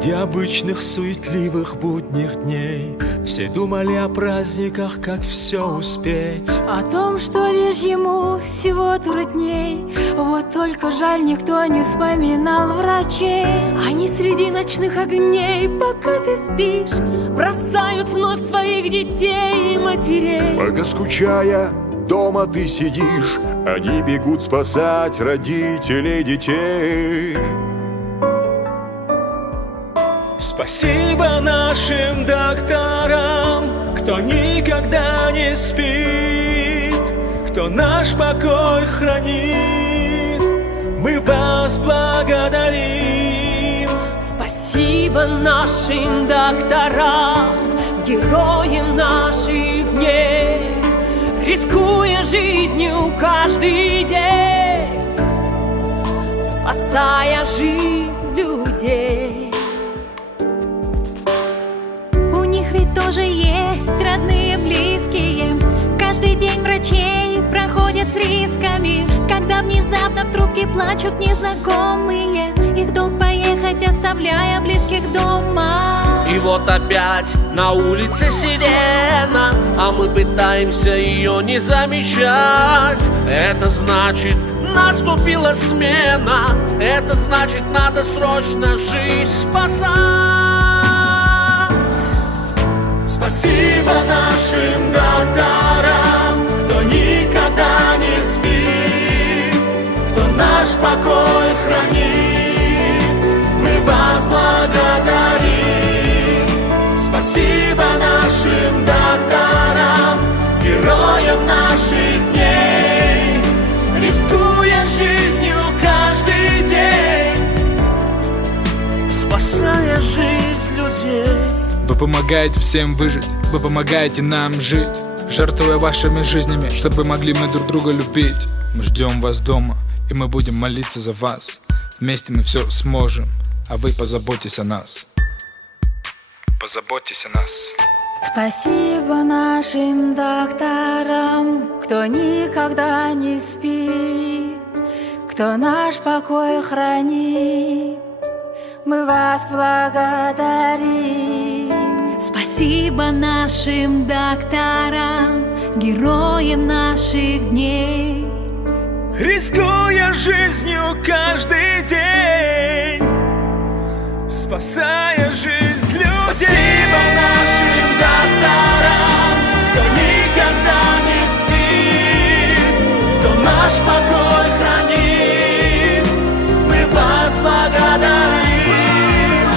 Среди обычных суетливых будних дней все думали о праздниках, как все успеть. О том, что лишь ему всего трудней. Вот только жаль, никто не вспоминал врачей. Они среди ночных огней, пока ты спишь, бросают вновь своих детей и матерей. Пока скучая дома ты сидишь, они бегут спасать родителей детей. Спасибо нашим докторам, кто никогда не спит, кто наш покой хранит. Мы вас благодарим. Спасибо нашим докторам, героям наших дней, рискуя жизнью каждый день, спасая жизнь людей. У них ведь тоже есть родные, близкие. Каждый день врачей проходят с рисками, когда внезапно в трубке плачут незнакомые. Их долг поехать, оставляя близких дома. И вот опять на улице сирена, а мы пытаемся ее не замечать. Это значит, наступила смена. Это значит, надо срочно жизнь спасать. Спасибо нашим докторам, кто никогда не спит, кто наш покой хранит. Мы вас благодарим. Спасибо нашим докторам, героям наших дней, рискуя жизнью каждый день, спасая жизнь людей. Вы помогаете всем выжить, вы помогаете нам жить, жертвуя вашими жизнями, чтобы могли мы друг друга любить. Мы ждем вас дома, и мы будем молиться за вас. Вместе мы все сможем, а вы позаботьтесь о нас. Позаботьтесь о нас. Спасибо нашим докторам, кто никогда не спит, кто наш покой хранит. Мы вас благодарим. Спасибо нашим докторам, героям наших дней, Рискуя жизнью каждый день, спасая жизнь людей. Спасибо нашим докторам, кто никогда не спит, кто наш покой хранит. Мы вас благодарим.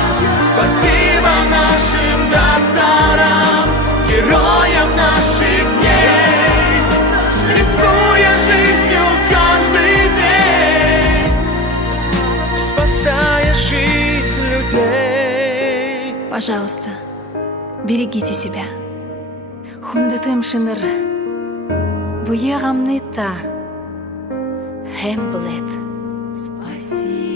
Спасибо нашим докторам, героям наших дней, рискуя жизнью каждый день, спасая жизнь людей. Пожалуйста, берегите себя. Хүндэтэм шинэр буягамны та хэм блэт. Спасибо.